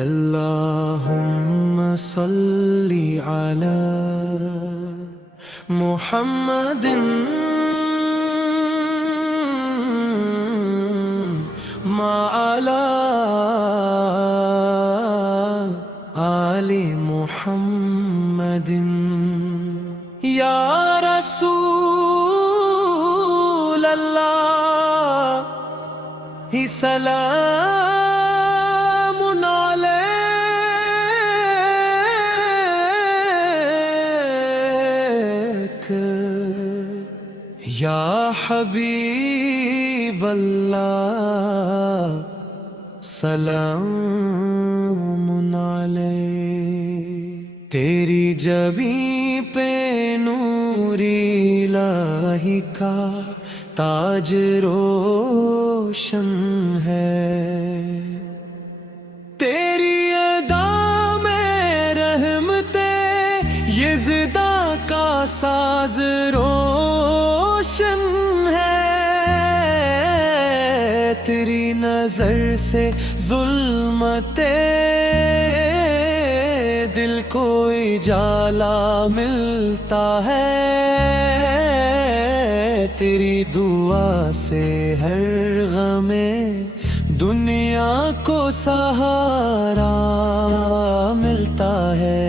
अल्लाहुम्मा सल्ली अला मुहम्मदिन मअला आलि मुहम्मदिन या रसूल अल्लाह ही सलामुन अलैक या हबीब अल्लाह सलामुन अलैक। तेरी जबी पे नूरी इलाही का ताज रोशन है, तेरी अदा में रहमते यज़दा का साज रोशन है, तेरी नजर से जुल्मते दिल को इजाला मिलता है, तेरी दुआ से हर गमे दुनिया को सहारा मिलता है।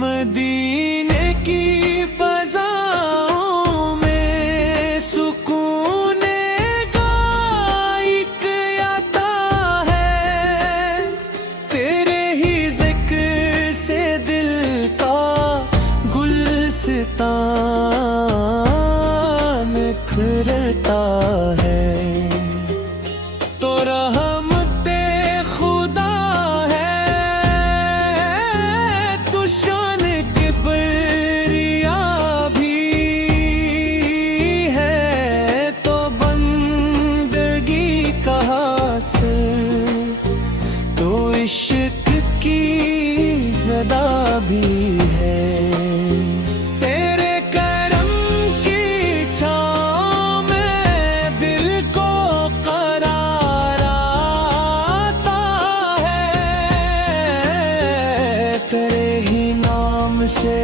मदीने की फज़ाओं में सुकून गायक आता है, तेरे ही ज़िक्र से दिल का गुलिस्तान निखरता है। तो रहमते खुदा है, तो शान किबरिया भी है, तो बंदगी का हासिल, तो इश्क की ज़दा भी है। से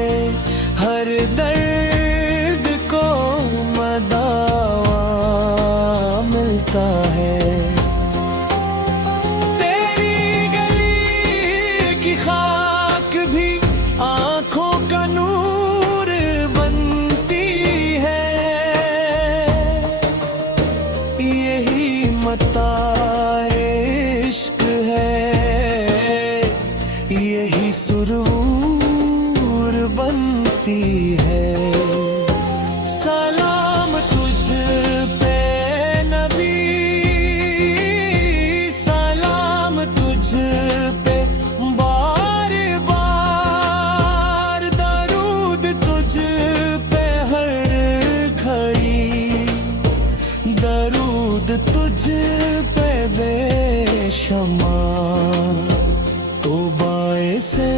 हर दर्द को मदावा मिलता है, तेरी गली की खाक भी आंखों का नूर बनती है, यही मताए इश्क है, यही सुरूर बनती है। सलाम तुझ पे नबी, सलाम तुझ पे बार बार, दरूद तुझ पे हर घड़ी, दरूद तुझ पे बेशुमार। तो बाइसे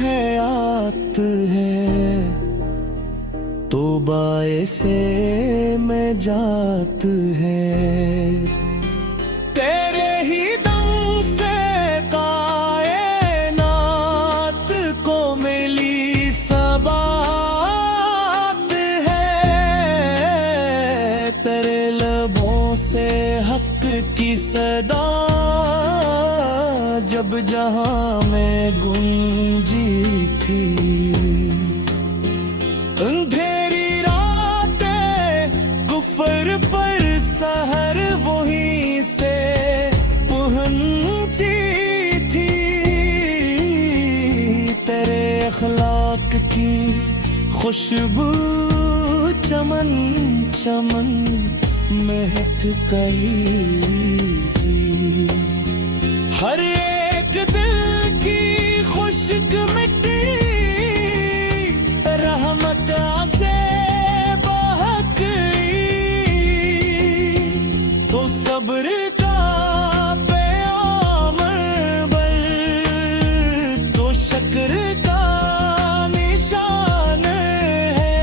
हयात है, तो बाइसे में जात है, तेरे ही दम से कायनात को मिली सबात है, तेरे लबों से हक की सदा जब जहां में गूंजी थी, अंधेरी रातें गुफर पर सहर वहीं से पहुंची थी, तेरे अखलाक की खुशबू चमन चमन महक गई, हर एक दिल की खुश्क मिट्टी रहमत से बहक गई, तो सब्र का पैगाम बर, तो शुक्र का निशान है,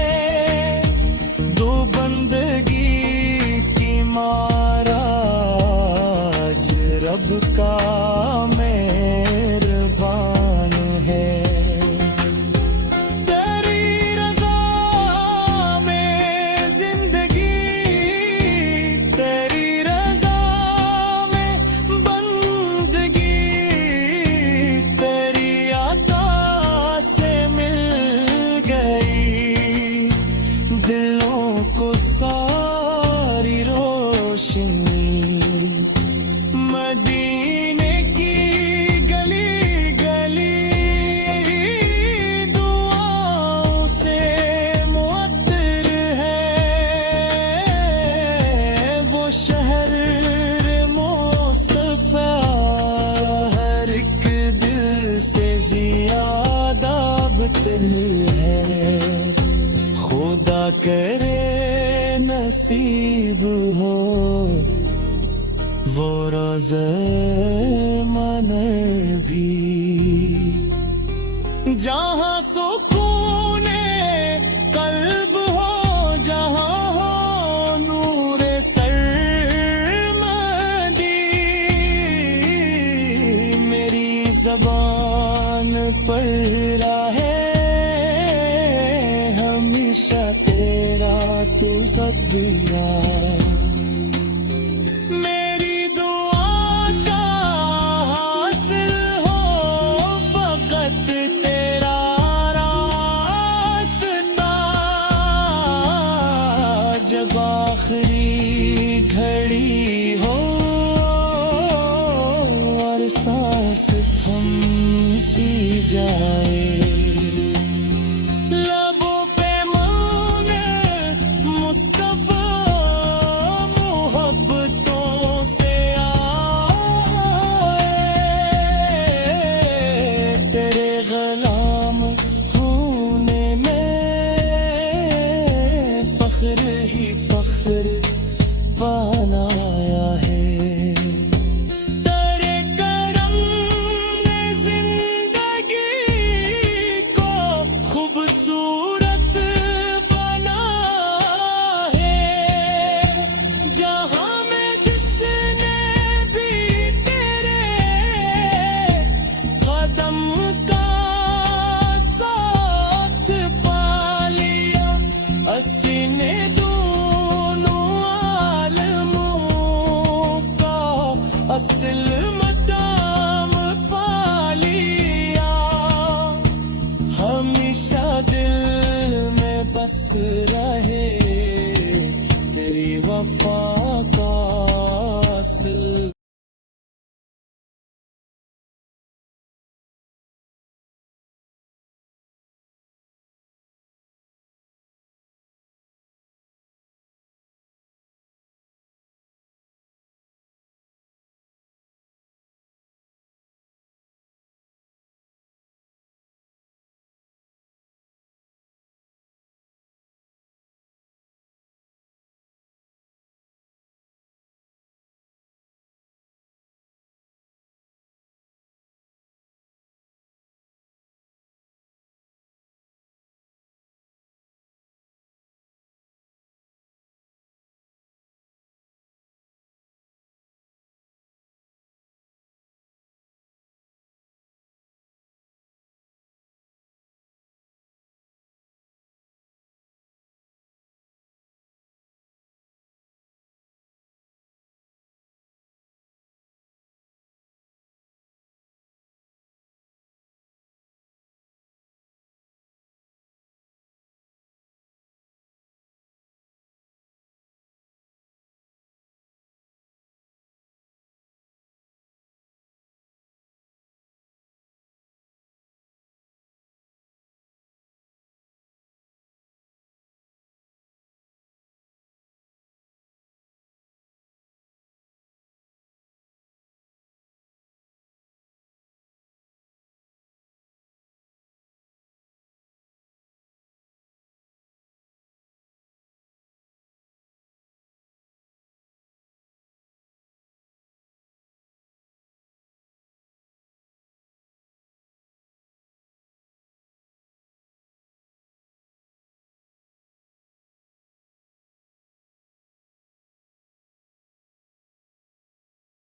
दो बंदगी की मारा सबका मेहरबान है। तेरी रज़ा में जिंदगी, तेरी रज़ा में बंदगी, तेरी अता से मिल गई दिलों को सारी रोशनी। मदीने की गली गली दुआओं से मुअत्तर है, वो शहर मुस्तफा हर एक दिल से ज़्यादा बतर है। खुदा करे नसीब हो वो रोज़े मनर भी, जहाँ सुकूने कल्ब हो, जहाँ हो नूरे सरमदी। मेरी ज़बान पर रहे हमेशा तेरा तू ज़िक्र। मेरी दुआ का हासिल हो फकत तेरा रास्ता। जब आखिरी घड़ी हो और सांस थम सी जाए, लबों पे मांगे मुस्तफा मोहब्बतों से आए। तेरे गुलाम होने में फख्र ही फख्र बनाया है। तेरे करम ने जिंदगी को खूबसूरत बना है। जहाँ में जिसने भी तेरे कदम का साथ पा लिया, असने दोनों आलमों का असल